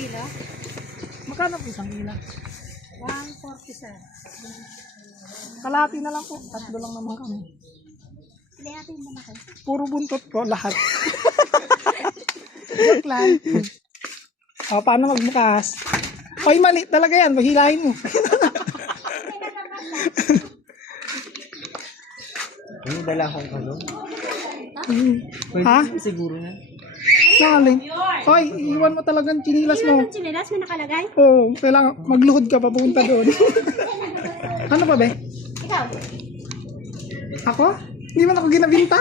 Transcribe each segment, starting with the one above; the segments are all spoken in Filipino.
kilo? Magkano po isang kilo? 140 sir. Kalahati na lang po. Tatlo lang naman kami. Hindi natin yung malaki. Puro buntot ko, lahat. Joke lang. O, paano magbukas? Oy, mali talaga yan. Maghilahin mo. Ano dala akong ano? Ha? Siguro na. Nalin. Oy, iwan mo talagang chinilas mo. Iwan ng chinelas, may nakalagay? Oo, kailangan magluhod ka papunta doon. Ano pa, be? Ikaw? Ako? Hindi man ako ginabinta.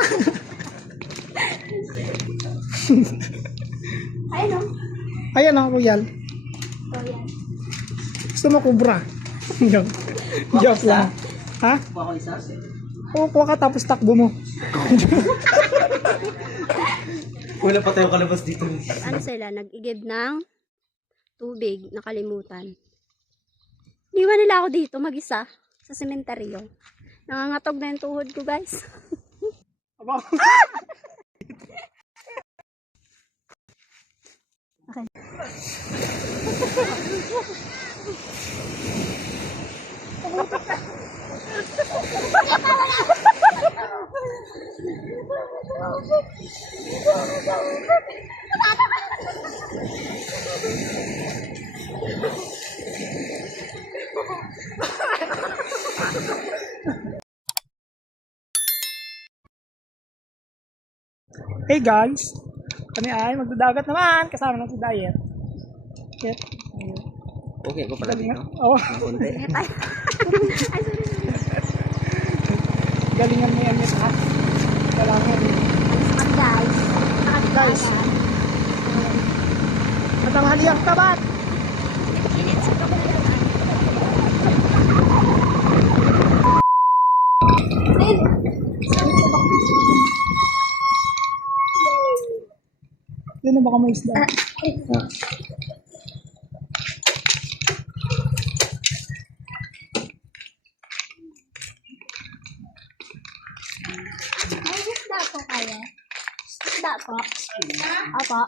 Ayun o. Ayan ako, Yal. Oh, yan. Gusto mo kubra? Joke. Joke lang. Ha? Kuha ko isa? Oo, kuha ka tapos takbo mo. Wala pa tayong kalabas dito. Ano sila, nag-igib ng tubig, nakalimutan. Iwan nila ako dito mag-isa sa sementeryo. Nangangatog na yung tuhod ko, guys. Aba. Okay. Hey guys, kami ay magdadagat naman kasama ng si Diet. Yep. Okay ko pala dito. Oo, Konti. Ay, sorry. galingan mo yan yun ha. Kailangan. Guys. Guys. Matanghali ang tabat. Yun na baka may isda. Ay, isda po kayo. Isda po. Opo.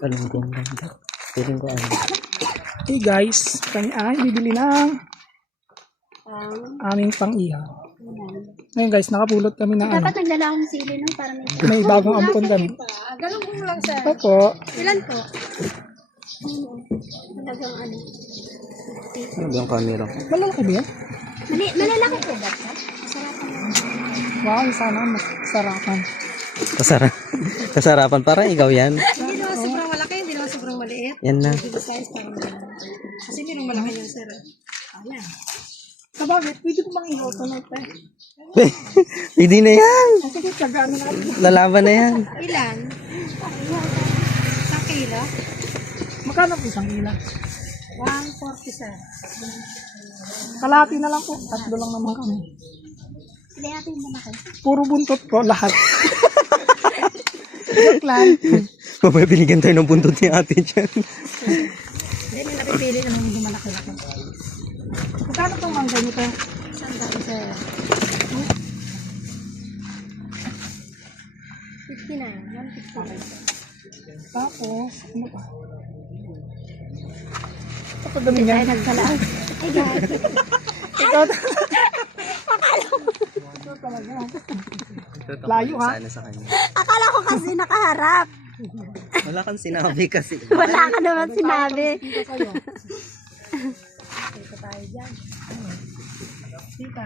Kalunggong ganda. Feeling ko ano. Hey guys, kami ay bibili ng aming pang-ihaw. Ngayon guys, nakapulot kami ng ano. Dapat nagdala akong sili, no? Para may... May bagong ampon kami. Galong lang, sir. Opo. Ilan po? Talagang ano. Ano ba yung camera ko? Malalaki ba yan? Malalaki po ba, sir? Masarapan lang. Wow, sana mas sarapan. Kasarapan parang ikaw yan. Hindi naman sobrang malaki, hindi naman sobrang maliit. Yan na. Yung size parang kasi hindi naman malaki yung sir. Ayan. Sabagay, pwede ko bang ihaw ito na ito? Hindi na yan. Sige, kagano na ako. Lalaban na yan. Ilan? Isang kilo? Magkano po isang kilo? 140, sir. Kalahati na lang po. Tatlo lang naman kami. Hindi natin yung malaki. Puro buntot ko, lahat. Joke lang. Mamaya binigyan tayo ng buntot ni ate dyan. Hindi nila pipili naman yung malaki-laki. Magkano itong mangga nito? Saan ba, sir? 50 na. 150. Tapos, ano pa? Ito dami niya. Ay, nagsalaan. Ay, guys. Ikaw ito talaga. Layo, ha? Sana sa kanya. Akala ko kasi nakaharap. Wala kang sinabi kasi. Wala ka naman sinabi. Dito kayo. Dito tayo dyan. Tita.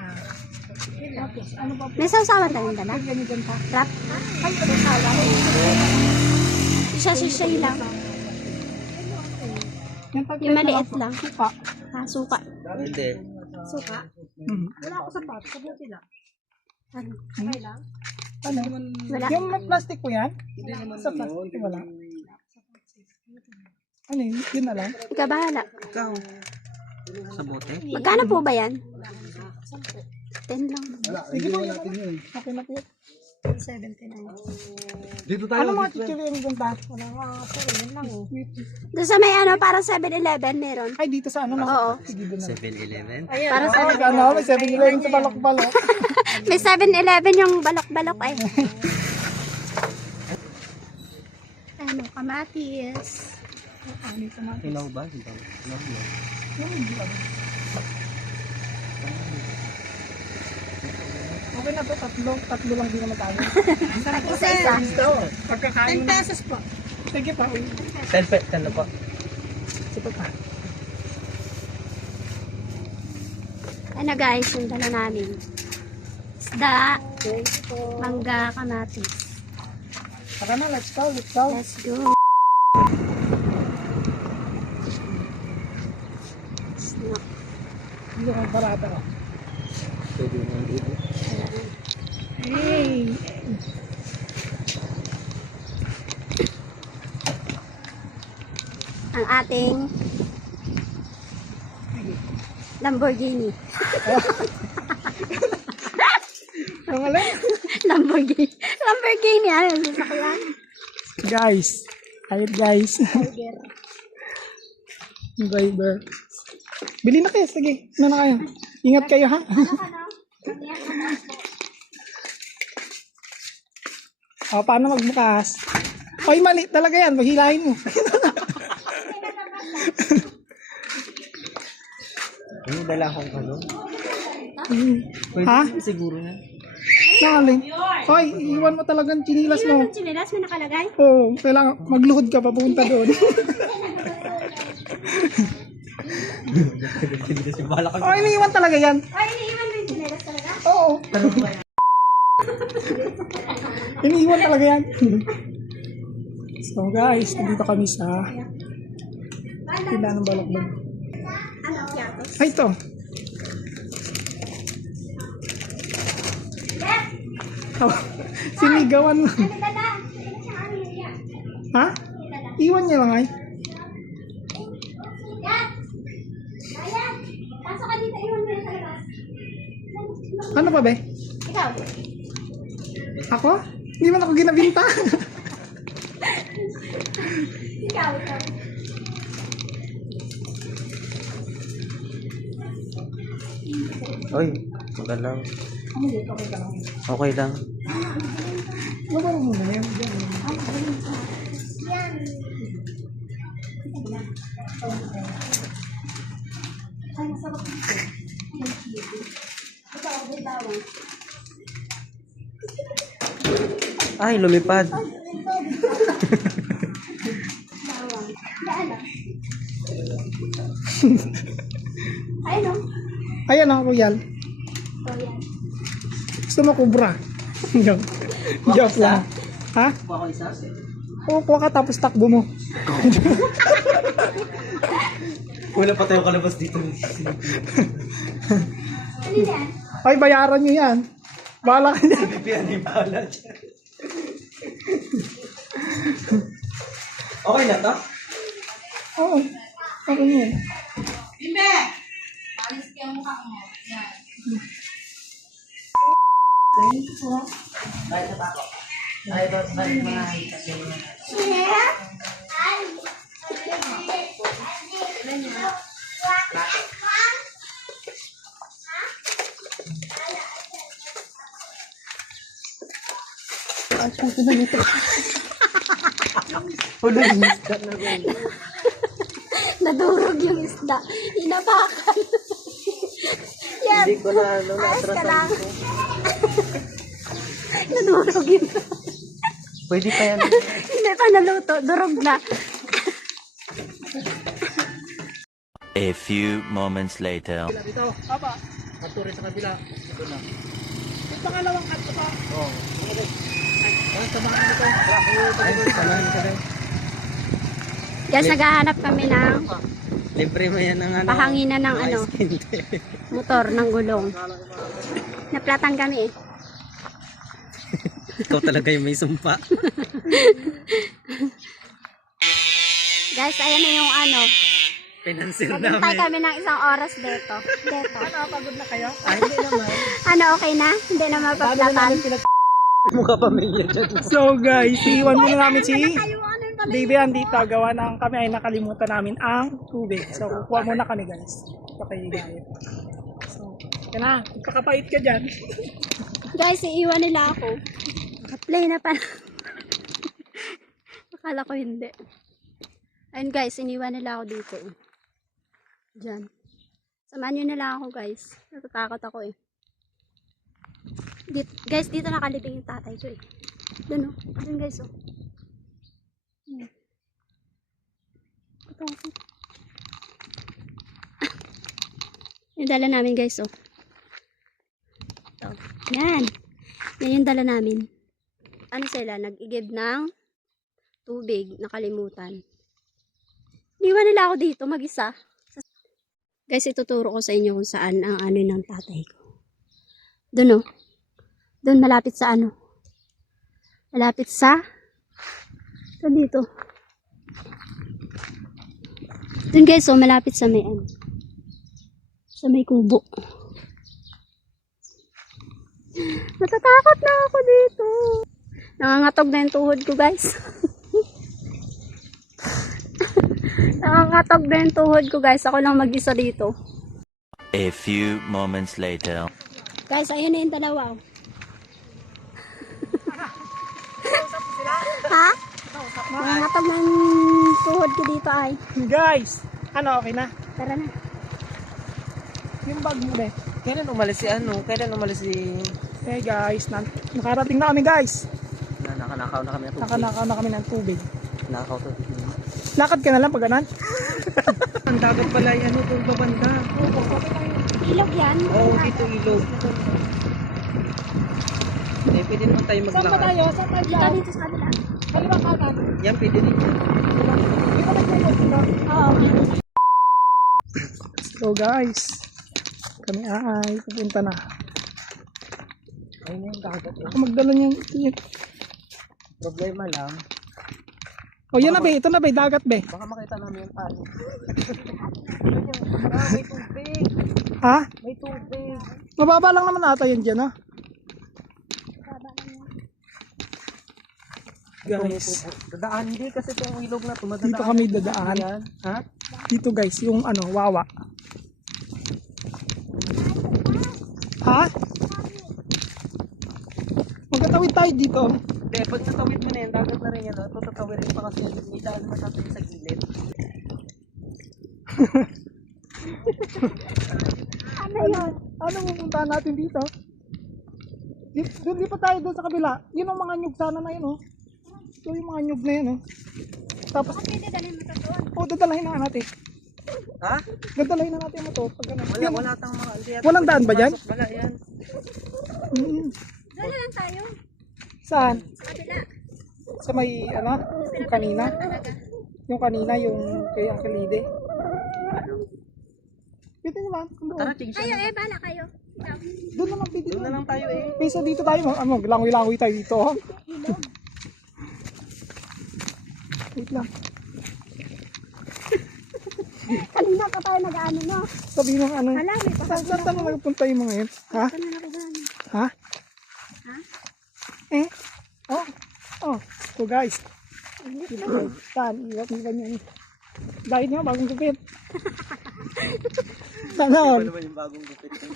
Tapos, ano pa po? May sausawan tayong dala? Ganyan pa. Wrap? Ay, ito sala. Isa lang. Yung maliit lang. Suka. Suka. Hindi. Suka? Wala ako sa pot. Sabuti lang. Ano? Okay lang? Ano? Wala. Yung plastic po yan? Sa plastic wala. Ano yun? Yun na lang? Ikaw bahala. Ikaw. Sa bote? Magkano po ba yan? 10 lang. Sige po yun. Okay na po. 79. Dito Ano mga chichiri yung ganda? Wala nga po. Yun lang oh. Doon sa may ano, para 7-Eleven meron. Ay, dito sa ano? Oo. Sige doon na. 7-Eleven? Para Ay, ano? May 7-Eleven sa balak-balak. May 7-Eleven yung balok-balok ay. Ano, kamatis. Ani sa mga. Hilaw ba? Hilaw. Hilaw. Okay na to, tatlo lang din naman tayo. Isa-isa. Ito, pagkakain. 10 pesos po. Sige pa. 10 na po. Sige pa. Ano guys, yung dala namin. Isda, mangga, kamatis. Tara na, let's go, let's go. Let's go. Snack. Hindi ko parata. Pwede mo dito. Hey! Ang ating Lamborghini. Ang alin? Lamborghini. Lamborghini, ano yung sasakyan? Guys, ayun guys. Tiger. Driver. Bili na kayo, sige. Ano na kayo? Ingat kayo ha. O, paano magbukas? Oy, mali talaga yan. Maghilahin mo. Ano dala akong ano? Pwede Ha? siguro na. Nakalin. Oy, iwan mo talagang chinilas mo. Yung chinelas may nakalagay? Oo, kailangan magluhod ka papunta doon. Oy, iniiwan talaga yan. Ay, iniiwan mo yung chinelas talaga? Oo. Iniiwan talaga yan. So guys, nandito kami sa tindahan ng balakbag. Ano, piatos? Ay, ito. Oh, sinigawan mo. Ano dala? Ano siya, ano yan? Ha? Iwan niya lang ay. Yan! Ayan! Pasok ka dito, iwan mo yan sa labas. Ano pa be? Ikaw. Ako? Hindi man ako ginabinta. Ikaw. Oy, wala lang. Okay lang. Baba mo muna yan. Ay, masarap. Ito, may bawang. Ay, lumipad. Bawang. Daan lang. Ayun o. Ayan ako yan. Ito yan. Gusto mo kubra? Joke. Joke lang. Ha? Kuha ko isa. Oo, kuha ka tapos takbo mo. Wala pa tayong kalabas dito. Ano yan? Ay, bayaran nyo yan. Bahala ka dyan. Pipian ni Bala dyan. Okay na to? Oo. Okay yan. Nadurog yung isda. Inapakan. Yan. Hindi ko na ano, Ayos ka naatrasan lang. ko. Nadurog yun. Pwede pa yan. Hindi pa naluto. Durog na. A few moments later. Dito. Papa. Maturi sa kabila. Ito na. Yung pangalawang kat pa. Oo. Ay, samahan mo ito. Ay, salamin ka rin. Guys, naghahanap kami ng Libre mo yan ng ano. pahanginan ng ano, motor ng gulong. Naplatan kami eh. Ikaw talaga yung may sumpa. Guys, ayan na yung ano. Pinansil Maghintay namin. kami ng isang oras dito. Dito. Napagod na kayo? Ay, hindi naman. Ano, okay na? Hindi na mapaplatan. Mukha pamilya dyan. So guys, iwan muna namin si Kayo ano yung pala. Baby andito. Gawa ng kami ay nakalimutan namin ang tubig. So kukuha muna kami guys. Pakigayat. So, yan na. Pagkakapait ka dyan. Guys, iiwan nila ako. Naka-play na pala. Akala ko hindi. Ayun guys, iniwan nila ako dito. Diyan. Samahan nyo na lang ako guys. Natatakot ako eh. Guys, dito nakalibing yung tatay ko eh. Doon oh. Doon guys oh. Yung dala namin guys oh. Ito. Yan. Yan yung dala namin. Ano sila? Nag-igib ng tubig. Nakalimutan. Iniwan nila ako dito mag-isa. Guys, ituturo ko sa inyo kung saan ang ano ng tatay ko. Doon oh. Doon malapit sa ano. Malapit sa dito. Doon guys oh, malapit sa may ano. Sa may kubo. Natatakot na ako dito. Nangangatog na yung tuhod ko guys. Nangangatog na yung tuhod ko guys. Ako lang mag-isa dito. A few moments later. Guys, ayun na yung dalawa. Oh. Ha? Nangangatog na yung tuhod ko dito ay. Guys, ano, okay na? Tara na. Yung bag mo deh. Kailan umalis si ano? Kailan umalis si... Hey guys, nakarating na kami guys. Nakanakaw na kami ng tubig. Nakanakaw na kami ng tubig. Nakakaw to. Lakad ka na lang pag ganan. Ang dagat pala yung ano itong babanda. Ilog yan. Oo, dito ilog. Eh, pwede naman tayo Saan ba maglakad. tayo? Saan tayo? Dito dito sa kabila. Kaliwa kanan. Yan, pwede rin. Di ba nagpulot diba? Oo. So guys, kami ay pupunta na. Ayun na yung dagat. Ako magdala niyang... Problema lang. Oh, yan na be. Ito na be. Dagat be. Baka makita namin yung tayo. May tubig. Ha? May tubig. Mababa lang naman ata yan dyan ha. Guys, Dadaan hindi kasi itong ilog na ito. dito kami dadaan. Yan. Ha? Dito guys, yung ano, wawa. Ha? Magkatawid tayo dito. Hindi, pag natawid mo na yan, dagat na rin yan. Ito tatawirin pa kasi yan. May daan naman natin sa gilid. Ano yun? Ano pupuntahan natin dito? Doon di pa tayo doon sa kabila. Yun ang mga nyug sana na yun oh. So yung mga nyug na yun oh. Tapos, Pwede dalhin mo to doon. oh, dadalahin na natin. Ha? Dadalahin na natin mo to. Pag ganun. Wala, Yan. wala tang mga... hindi yata Walang daan ba dyan? pumasok. Wala yan. Mm. Doon na lang tayo. Saan? Sa kabila. Sa may, ano? Yung kanina? Talaga. Yung kanina, yung kay Uncle Lide. Pwede naman. Doon. Tara, tingin Kayo siya. eh, bala kayo. Ikaw. Doon naman, pwede Doon na naman. lang tayo eh. Pesa dito tayo. Ano, langoy-langoy tayo dito. Oh. Wait lang. Kanina pa tayo nag-ano no. Sabihin ng ano. Hala, may Saan tayo nagpunta yung mga yun? Ha? Saan na nakagano? Ha? Ha? Eh? Oh. Oh. So guys. Saan? Iwag mo ganyan. Dahil nga, bagong gupit. Sana all. Ano naman yung bagong gupit ko?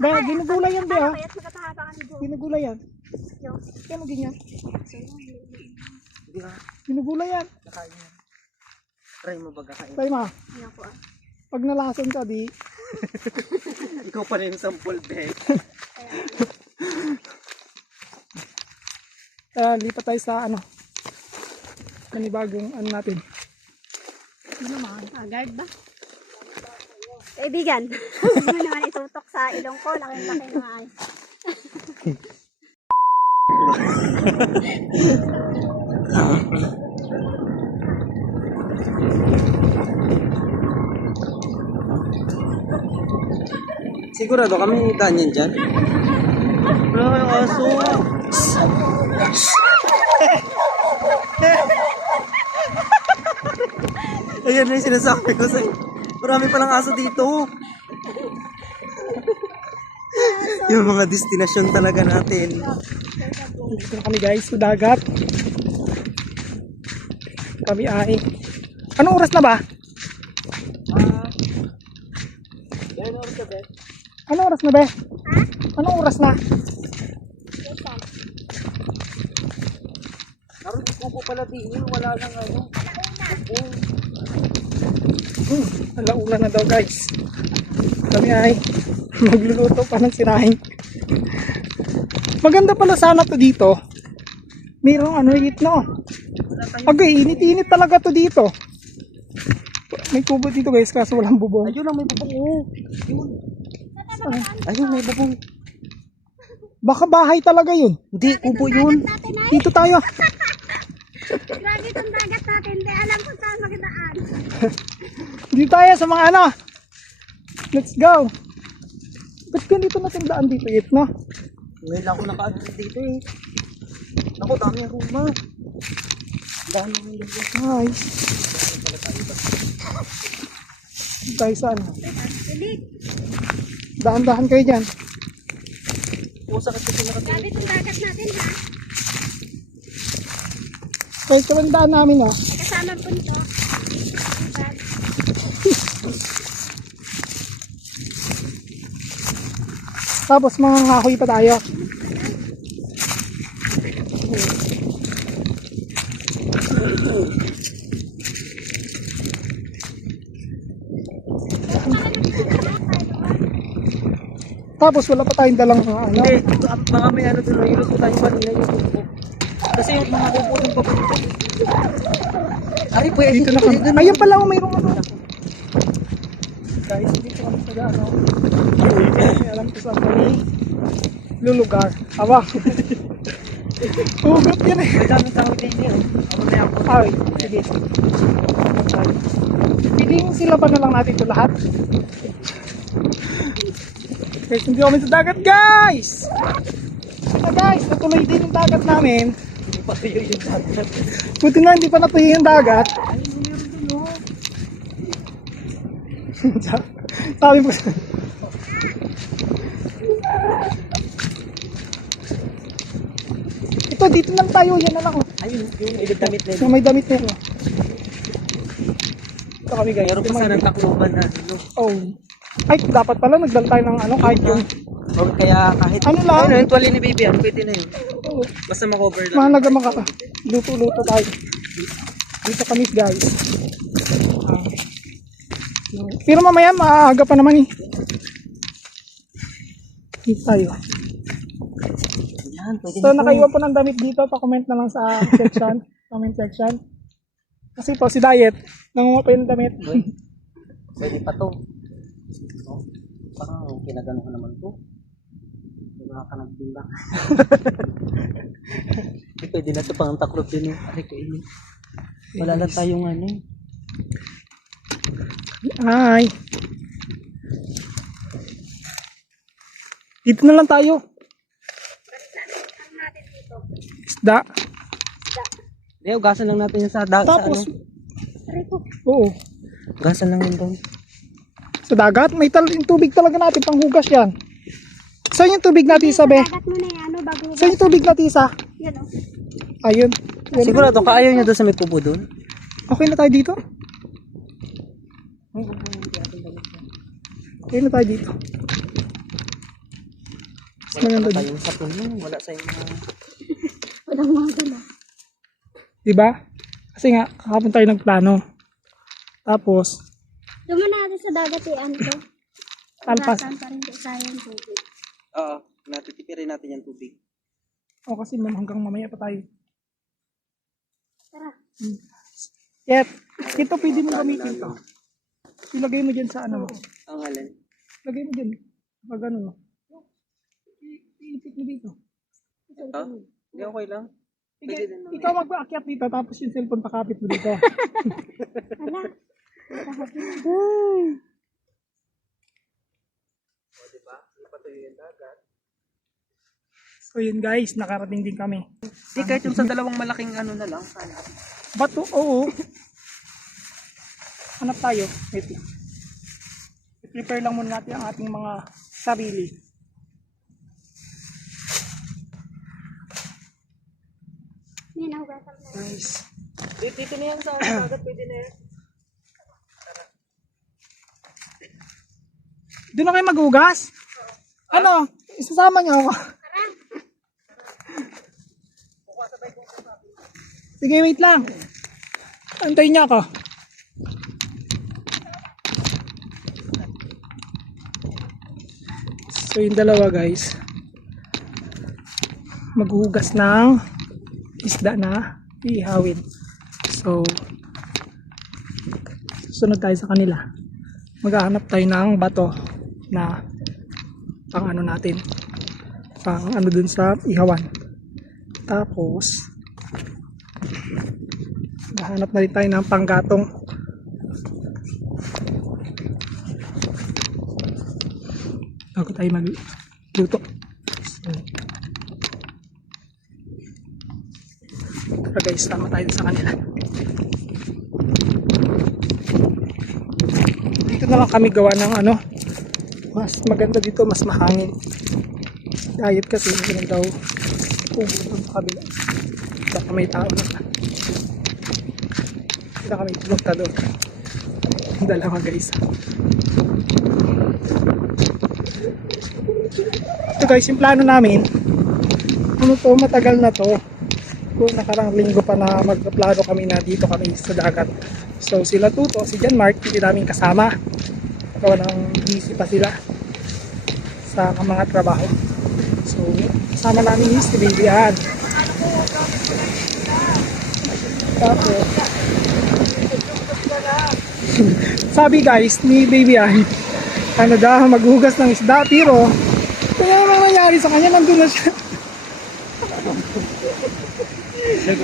Dahil ginugulay yan ba? Kaya't magkatahapakan ni Joe. Ginugulay yan. Kaya mo ganyan? Hindi ka. Ginugulay yan. Nakain yan. Try mo ba kakain? Tayo ma. Yan po ah. Pag nalason ka, di. Ikaw pa rin yung sample, be. Lipat tayo sa ano. Panibagong ano natin. Ano naman? Ah, guard ba? Kaibigan, huwag mo naman itutok sa ilong ko. Laki-laki mga ay. Sigurado kami daan yan dyan? Wala yung aso. Ayan na yung sinasabi ko sa'yo. Marami palang aso dito. Yung mga destinasyon talaga natin. Dito na kami guys, sa dagat. Kami ay... Anong oras na ba? Anong oras na ba? Anong oras na? Parang kubo pala din yun. Wala lang ano. Alauna na daw guys. Kami ay magluluto pa ng sinaing. Maganda pala sana to dito. Mayroong ano hit no. Okay, init-init talaga to dito. May kubo dito guys kaso walang bubong. Ayun lang, may bubong. Oh. Yun. Ayun, may bubong. Baka bahay talaga yun. Hindi, kubo yun. Dito tayo. Grabe itong dagat natin. Hindi alam kung saan magdaan. Dito tayo sa mga ano. Let's go. Ba't ganito na tandaan dito it no? Ngayon lang ako nakaano dito eh. Ako, dami ang ruma. Dami ang ruma. Nice. Dito tayo sa ano. Daan-dahan kayo dyan. Oo, sakit kasi Grabe itong dagat natin ha. Kahit sa daan namin ha. May kasama punto. Tapos mga ngahoy pa tayo. Tapos wala pa tayong dalang mga ano. Hindi, mga may ano doon, yung luto tayo kanina yung kubo. Kasi yung mga kubo ng papunta. Ay, kuya, Dito na kami. Ayun pala oh, mayroong ano. Guys, dito kami sa ano. May alam ko saan kami lulugar. Aba. Ugot yan eh. May daming tao din yun. Ako na ako. Ay, sige. Piling sila pa na lang natin ito lahat. Guys, hindi kami sa dagat guys! Na guys, natuloy din yung dagat namin. Hindi pa tuyo yung dagat. Buti na hindi pa natuloy yung dagat. Sabi mo ito, dito lang tayo. Yan na lang. Ayun, yung may damit na So, yun. may damit na yun. Ito kami guys. Meron pa sana ng takloban na. Ano? Oh. Ay, dapat pala nagdala tayo ng ano, kahit yung O, kaya kahit Ano lang? Ayun, yung tuwali ni baby, ano, pwede na yun. Basta makover lang. mahalaga luto-luto tayo. Dito kami guys. Pero mamaya maaga pa naman eh. Dito tayo. Yan, pwede So na. nakaiwan po ng damit dito. Pa-comment na lang sa section. Comment section. Kasi po si Diet. Nangunga pa yung damit. Pwede pa to. No? Parang kinagano ka naman to. Wala ka nagtinda. Pwede na to pang taklob din eh. Aray ko ini. Wala lang tayong ano eh. Ay. Dito na lang tayo. Isda. Hindi, ugasan lang natin yung sa dagat. Tapos, Sa ano. oo. Ugasan lang yun doon. Sa dagat, may yung tubig talaga natin, panghugas yan. Saan yung tubig natin isa, be? Dagat mo na yan, ano, bago Saan yung tubig natin isa? yan o. Ayun. Yan. Sigurado ka ayaw niya doon sa may kubo doon? Okay na tayo dito? Okay na tayo dito. Mas maganda dito. Tayong sapon mo, wala sa inyo. Walang mga dala. Diba? Kasi nga, kahapon tayo nagplano. Tapos, Duman natin sa dagat eh, ano to? alpas. Saan pa rin po sayang tubig. Oo, natitipirin natin yung tubig. O kasi hanggang mamaya pa tayo. Tara. Yet, ito pwede mo gamitin to. Ilagay mo dyan sa ano mo. Ang halin. Lagay mo dyan. Pag ano mo. Iipit mo dito. Ito? Hindi, okay lang. Sige, Pwede din naman. ikaw mag-aakyat dito tapos yung cellphone pakapit mo dito. Hala. So yun guys, nakarating din kami. Hindi, kahit yung sa dalawang malaking ano na lang. Sana. Bato, oo. Hanap tayo. Wait lang. I-prepare lang muna natin ang ating mga sarili. May nahugasan na. Nice. Dito na yan sa dagat, pwede na yan. Doon na kayo maghugas? Ano? Isasama niyo ako. Sige, wait lang. Antayin niya ako. So yung dalawa guys, maghuhugas ng isda na iihawin. So susunod tayo sa kanila. Maghahanap tayo ng bato na pang ano natin, pang ano dun sa ihawan. Tapos maghahanap na rin tayo ng panggatong. Bago tayo magluto. So, tara guys, tama tayo sa kanila. Dito na lang kami gawa ng ano, mas maganda dito, mas mahangin. Diet kasi ganun daw ubo ng kabila. Baka may tao na. Hindi kami pumunta doon. Dalawa guys. Ito guys, yung plano namin, ano to, matagal na to. Kung nakarang linggo pa na magplano kami na dito kami sa dagat. So sila Tuto, si John Mark, hindi namin kasama. Gawa ng busy pa sila sa mga trabaho. So kasama namin si Baby Ann. Tapos sabi guys ni Baby Ann, ano daw, maghugas ng isda, pero ito na naman nangyari sa kanya, nandun na siya.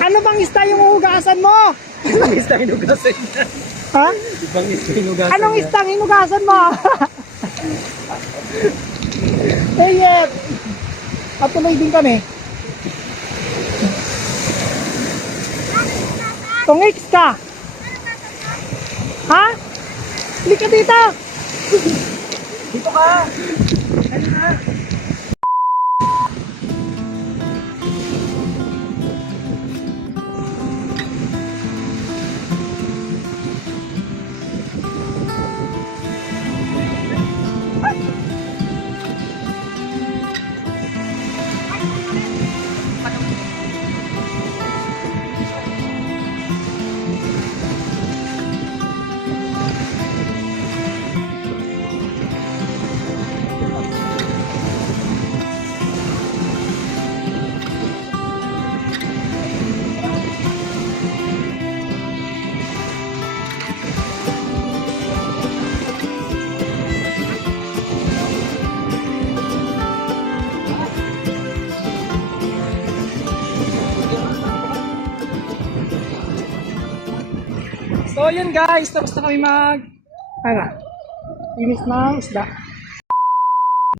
Ano bang isda yung hugasan mo? Ibang isda hinugasan niya. Ha? Ibang isda hinugasan Anong niya. istang hinugasan mo? Hey, patuloy din kami. Tungiks ka! Ha? Hindi ka dito! Dito ka! Dali na! So yun guys, tapos na kami inis ng isda.